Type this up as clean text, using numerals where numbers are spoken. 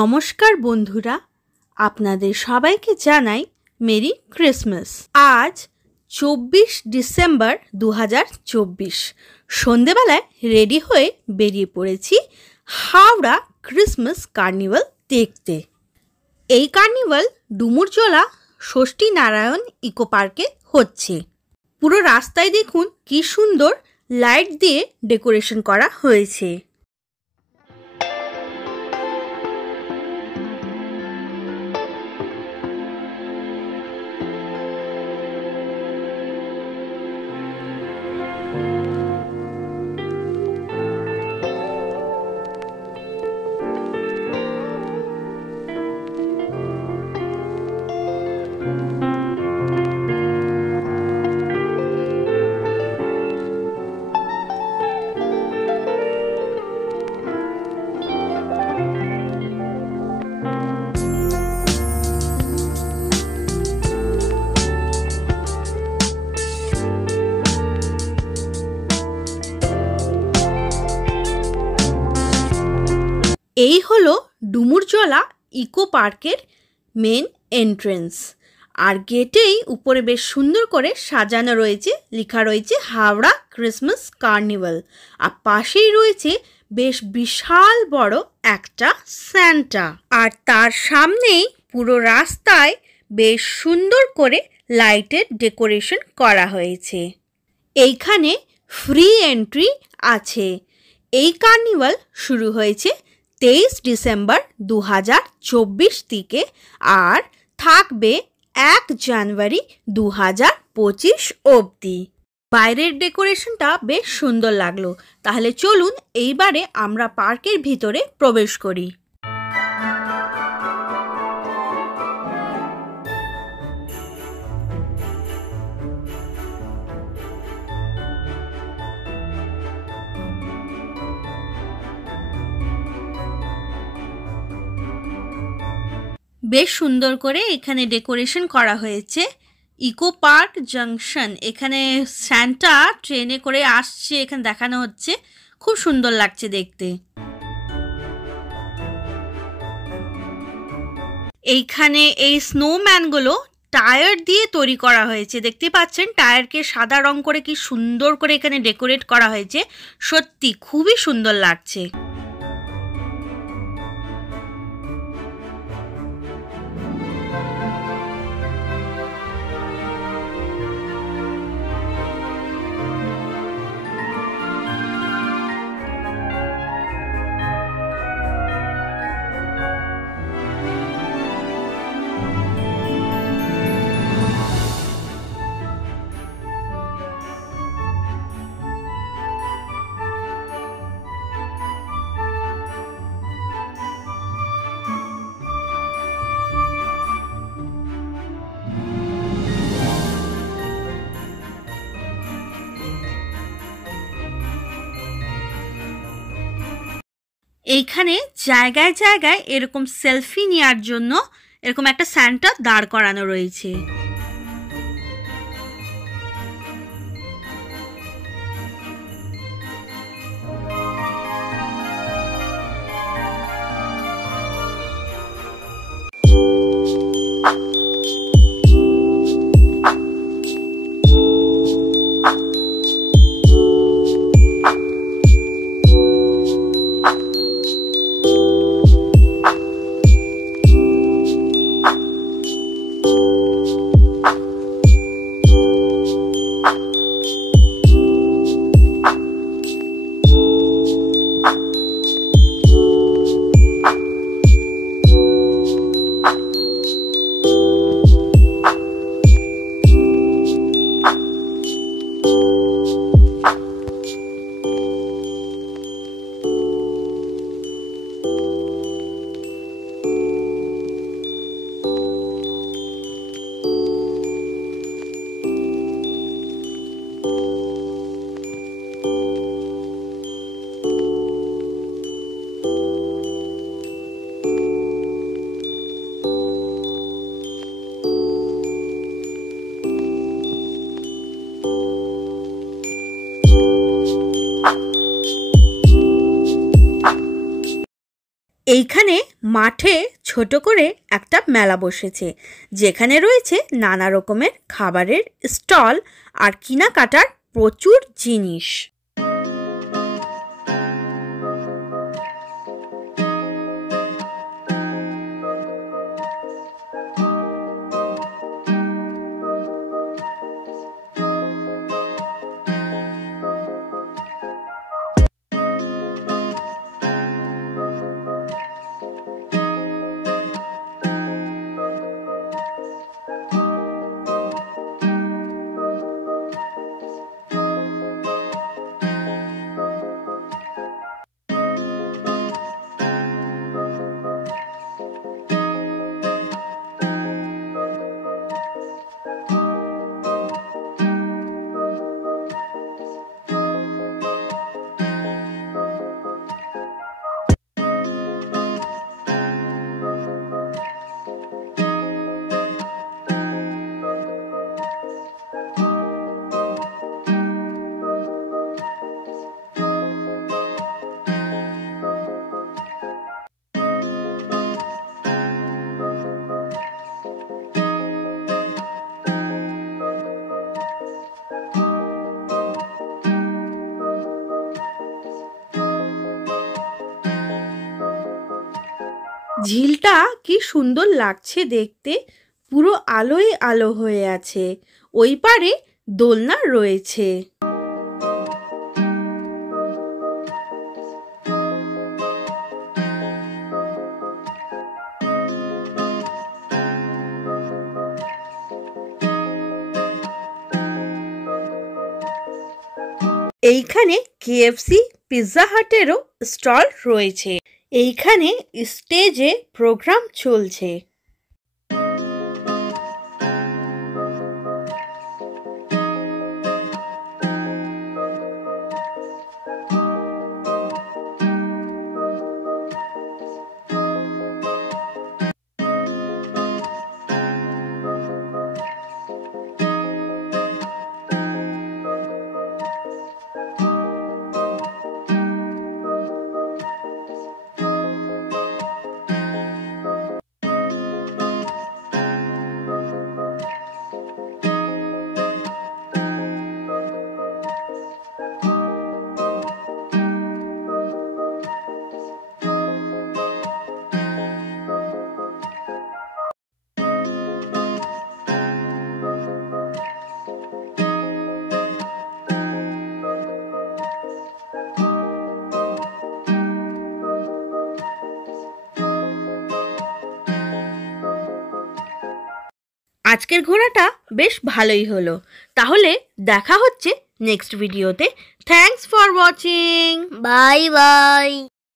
নমস্কার বন্ধুরা, আপনাদের সবাইকে জানাই মেরি ক্রিসমাস। আজ 24 ডিসেম্বর 2024। সন্ধেবেলায় রেডি হয়ে বেরিয়ে পড়েছি হাওড়া ক্রিসমাস কার্নিভাল দেখতে। এই কার্নিভাল ডুমুরজলা ষষ্ঠী নারায়ণ ইকো পার্কে হচ্ছে। পুরো রাস্তায় দেখুন কি সুন্দর লাইট দিয়ে ডেকোরেশন করা হয়েছে। এই হলো ডুমুরজলা ইকো পার্কের মেন এন্ট্রেন্স। আর গেটেই উপরে বেশ সুন্দর করে সাজানো রয়েছে, লেখা রয়েছে হাওড়া ক্রিসমাস কার্নিভাল। আর পাশেই রয়েছে বেশ বিশাল বড় একটা স্যান্টা। আর তার সামনেই পুরো রাস্তায় বেশ সুন্দর করে লাইটের ডেকোরেশন করা হয়েছে। এইখানে ফ্রি এন্ট্রি আছে। এই কার্নিভাল শুরু হয়েছে 23 ডিসেম্বর 2024 থেকে আর থাকবে 1 জানুয়ারি 2025 অবধি। বাইরের ডেকোরেশনটা বেশ সুন্দর লাগলো। তাহলে চলুন এইবারে আমরা পার্কের ভিতরে প্রবেশ করি। বেশ সুন্দর করে এখানে ডেকোরেশন করা হয়েছে। ইকো পার্ক জাংশন, এখানে স্যান্টা ট্রেনে করে আসছে, এখানে দেখানো হচ্ছে। খুব সুন্দর লাগছে দেখতে। এইখানে এই স্নোম্যানগুলো টায়ার দিয়ে তৈরি করা হয়েছে। দেখতে পাচ্ছেন টায়ারকে সাদা রং করে কি সুন্দর করে এখানে ডেকোরেট করা হয়েছে। সত্যি খুবই সুন্দর লাগছে। এইখানে জায়গায় জায়গায় এরকম সেলফি নেওয়ার জন্য এরকম একটা স্যান্টা দাঁড় করানো রয়েছে। এইখানে মাঠে ছোট করে একটা মেলা বসেছে, যেখানে রয়েছে নানা রকমের খাবারের স্টল আর কেনাকাটার প্রচুর জিনিস। ঝিলটা কি সুন্দর লাগছে দেখতে, পুরো আলোয় আলো হয়ে আছে। ওই পারে দোলনা রয়েছে। এইখানে KFC, পিৎজা হাটেরও স্টল রয়েছে। এইখানে স্টেজে প্রোগ্রাম চলছে। আজকের ঘোরাটা বেশ ভালোই হলো। তাহলে দেখা হচ্ছে নেক্সট ভিডিওতে। Thanks for watching. Bye bye.